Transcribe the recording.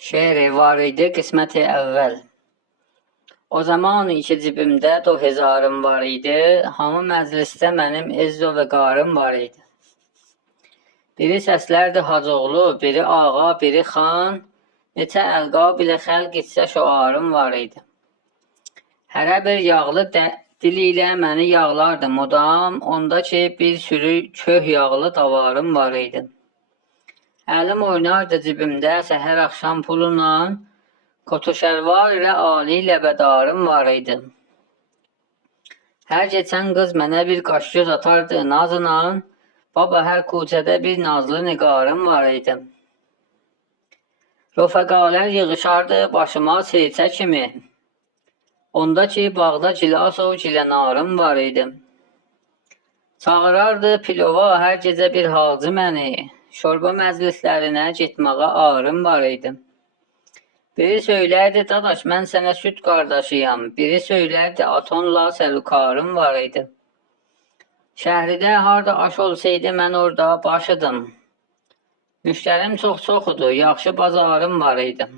Şeiri var idi, qisməti əvvəl. O zaman iki cibimdə 9000 var idi. Hamı məclisdə mənim ezzo və qarım var idi. Biri səslərdi Hacıoğlu, biri ağa, biri xan. Neçə əlqab ilə xəlq etsə şüarım var idi. Hərə bir yağlı dil ilə məni yağlardı mudam. Onda ki bir sürü köh yağlı davarım var idi. Əlim oynardı cibimdə səhər axşam pulla. Kotoşəlvar ilə ali ləbədarım var idi. Hər keçən qız mənə bir qaş göz atardı nazla. Baba hər küçədə bir nazlı nigarım var idi. Rəfəqalər yığışardı başıma çeçə kimi. Onda ki bağda cilasov cilənarım var idi. Çağırardı pilova hər gecə bir halcı məni. Şorba məclislərinə getməyə ağrım var idi. Biri söylərdi dadaş mən sənə süd qardaşıyam. Biri söylərdi atonla səlükarım var idi. Şəhridə harda aş olsaydı mən orada başıdım. Müştərim çox idi, yaxşı bazarım var idi.